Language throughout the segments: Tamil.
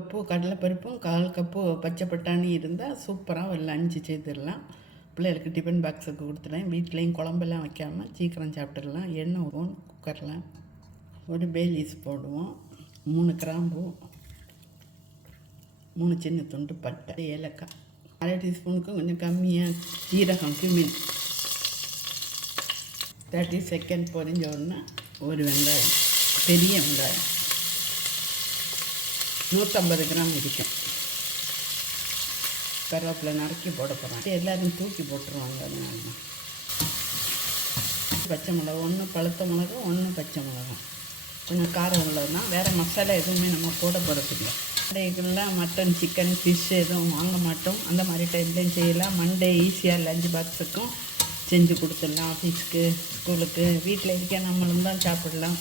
கப்பு கடலைப்பருப்பும் கால் கப்பு பச்சை பட்டாணி இருந்தால் சூப்பராக ஒரு லஞ்சு செய்திடலாம். பிள்ளைகளுக்கு டிஃபன் பாக்ஸுக்கு கொடுத்துட்டேன் வீட்லேயும் குழம்பெல்லாம் வைக்காமல் சீக்கிரம் சாப்பிட்டுடலாம். எண்ணெய் ஊறும் குக்கரில் ஒரு பேலீஸ் போடுவோம். மூணு கிராம்பு மூணு சின்ன துண்டு பட்டை ஏலக்காய். அரை டீஸ்பூனுக்கு கொஞ்சம் கம்மியாக சீரகம் கிமின் தேர்ட்டி செகண்ட் பொரிஞ்ச உடனே ஒரு வெங்காயம் பெரிய வெங்காயம். நூற்றம்பது கிராம் இருக்கும். கருவேப்பிலை நறுக்கி போட போகிறேன் எல்லோரும் தூக்கி போட்டுருவாங்க அதனால தான். பச்சை மிளகா ஒன்று பழுத்த மிளகா ஒன்று பச்சை மிளகா கொஞ்சம் காரம் உள்ளதுனா வேறு மசாலா எதுவுமே நம்ம போட போகிறதில்ல கடைகள்லாம் மட்டன் சிக்கன் ஃபிஷ் எதுவும் வாங்க மாட்டோம். அந்த மாதிரி டைம்லேயும் செய்யலாம். மண்டே ஈஸியாக லஞ்ச் பாக்ஸுக்கும் செஞ்சு கொடுத்துடலாம். ஆஃபீஸ்க்கு ஸ்கூலுக்கு வீட்டில் இருக்க நம்மளும் தான் சாப்பிடலாம்.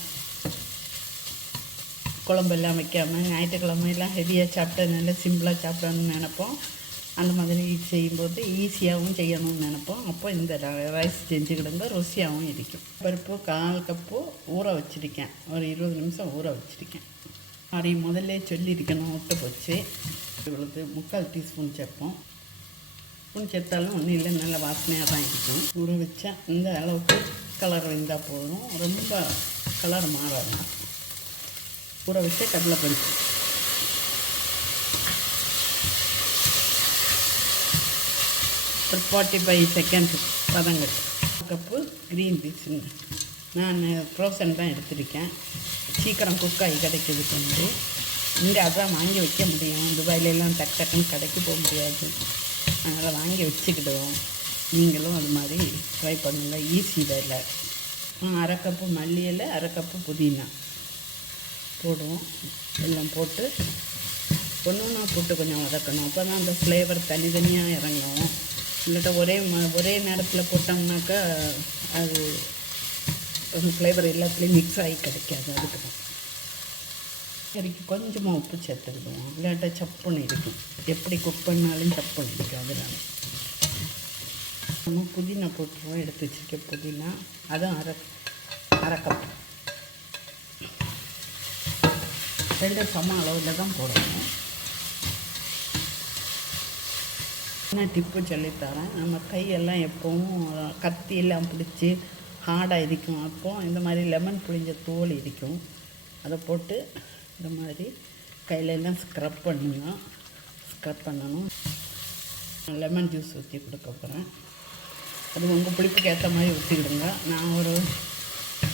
குழம்பெல்லாம் வைக்காமல் ஞாயிற்றுக்கிழமையெல்லாம் ஹெவியாக சாப்பிட்டதுனால நல்லா சிம்பிளாக சாப்பிடணும்னு நினைப்போம். அந்த மாதிரி செய்யும்போது ஈஸியாகவும் செய்யணும்னு நினப்போம். அப்போ இந்த ர- ரைஸ் செஞ்சுக்கிடுங்க ருசியாகவும் இருக்கும். பருப்பு கால் கப்பு ஊற வச்சுருக்கேன். ஒரு இருபது நிமிஷம் ஊற வச்சுருக்கேன். அதை முதல்ல சொல்லியிருக்கணும் விட்டு போச்சு இவ்வளவு முக்கால் டீஸ்பூன் சேர்ப்போம். ஸ்பூன் சேர்த்தாலும் ஒன்றும் இல்லை நல்ல வாசனையாக தான் இருக்கும். ஊற வச்சா இந்த அளவுக்கு கலர் வந்தால் போதும். ரொம்ப கலர் மாறாது. ஊற வச்ச கடலைப்பருப்பு ஒரு ஃபார்ட்டி ஃபைவ் செகண்ட் பதங்கள் கப்பு க்ரீன் பீஸுங்க நான் ஃப்ரோசன் தான் எடுத்திருக்கேன். சீக்கிரம் குக் ஆகி கிடைக்கிது வந்து இங்கே அதான் வாங்கி வைக்க முடியும். துபாயிலெல்லாம் டக் டக்குன்னு கடைக்கு போக முடியாது. அதனால் வாங்கி வச்சுக்கிடுவோம். நீங்களும் அது மாதிரி ட்ரை பண்ணுங்கள் ஈஸி வேலை. அரை கப்பு மல்லி இலை அரை கப்பு புதினா. போடுவோம். எல்லாம் போட்டு ஒன்று ஒன்றா போட்டு கொஞ்சம் வதக்கணும். அப்போ தான் அந்த ஃப்ளேவர் தனித்தனியாக இறங்கும். இல்லாட்ட ஒரே ம ஒரே நேரத்தில் போட்டோம்னாக்கா அது ஃப்ளேவர் எல்லாத்துலேயும் மிக்ஸ் ஆகி கிடைக்காது. அதுக்கு தான் கறிக்கு கொஞ்சமாக உப்பு சேர்த்துக்கிடுவோம். இல்லாட்டா சப்புன்னு இருக்கும். எப்படி குக் பண்ணாலும் சப்புன்னு இருக்கும். அதனால நம்ம புதினா போட்டுருவோம். எடுத்து வச்சுருக்க புதினா. அதுவும் அரை அரை கப் ரெண்டு சம அளவில் தான் போடணும். என்ன டிப்பு சொல்லித்தரேன் நம்ம கையெல்லாம் எப்போவும் கத்தியெல்லாம் பிடிச்சி ஹார்டாக இடிக்கும். அப்போ இந்த மாதிரி லெமன் புளிஞ்ச தோல் இடிக்கும். அதை போட்டு இந்த மாதிரி கையிலெல்லாம் ஸ்க்ரப் பண்ணுங்க. ஸ்க்ரப் பண்ணணும். லெமன் ஜூஸ் ஊற்றி கொடுக்க போகிறேன் அது உங்கள் பிடிப்புக்கு ஏற்ற மாதிரி ஊற்றிக்கிடுங்க நான் ஒரு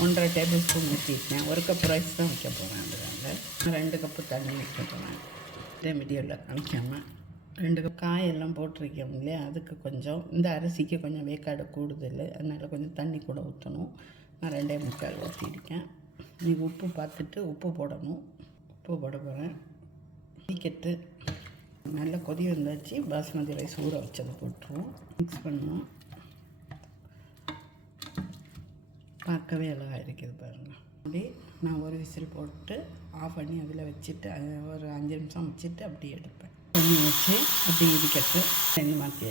ஒன்றரை டேபிள் ஸ்பூன் ஊற்றிருக்கேன் ஒரு கப் ரைஸ் தான் வைக்க போகிறேன் அதில். ரெண்டு கப்பு தண்ணி வைக்க போகிறேன் இதே மீடியில் காமிக்காமல் ரெண்டு கப் காயெல்லாம் போட்டிருக்கோம் இல்லையா? அதுக்கு கொஞ்சம். இந்த அரிசிக்கு கொஞ்சம் வேக்காடு கூடுதல். அதனால் கொஞ்சம் தண்ணி கூட ஊற்றணும் நான் ரெண்டே முக்கால் ஊற்றிருக்கேன் நீ உப்பு பார்த்துட்டு உப்பு போடணும். உப்பு போட போகிறேன் டிக்கெட்டு நல்லா கொதி வந்தாச்சு. பாஸ்மதி ரைஸ் ஊற வச்சதை போட்டுருவோம். மிக்ஸ் பண்ணுவோம் பார்க்கவே அழகாக இருக்குது பாருங்கள் அப்படி நான் ஒரு விசில் போட்டு ஆஃப் பண்ணி அதில் வச்சுட்டு ஒரு அஞ்சு நிமிஷம் வச்சுட்டு அப்படியே எடுப்பேன். தண்ணி வச்சு அப்படி இருக்கட்டு தண்ணி மாற்றி